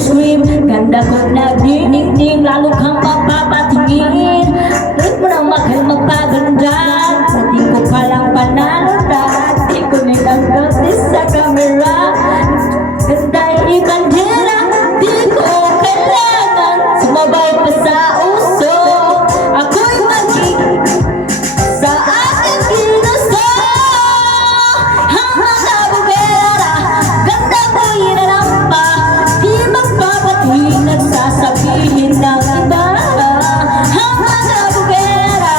scream. Ganda ko nagding-ding, lalo kang mapapatingin. Trip mo na magpaganda, di ko palang panalo na. Di ko nilang notice sa camera. Ganda ibandera, di ko kailangan sumabay pa sa uso. Ako'y magiging sa aking ginusto. Ang mga bubera, ganda ko inalampa. Di magpapati, nagsasabihin ng iba. Ang mga bubera,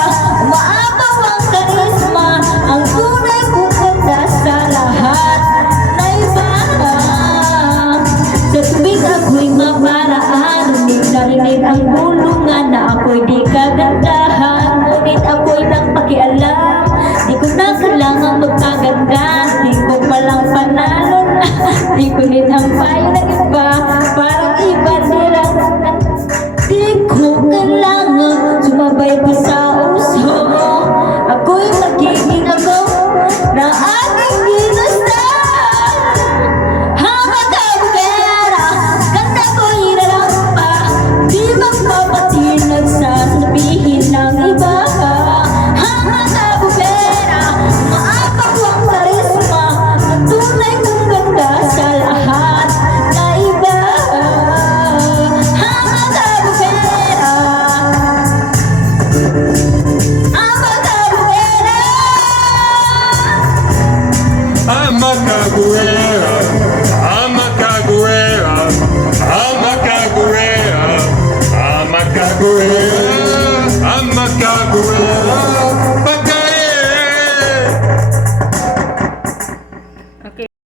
umaapaw ang karisma. Ang tunay kong ganda sa lahat na iba. Sa tuwing ako'y maparaan, narinig ang bulungan na ako'y di kagandahan. Ngunit ako'y nagpakialam, di ko na kailangang magpaganda. Di ko palang panalo na, di ko rin ang payo ng iba. Parang iba nila, di ko kailangan sumabay pa sa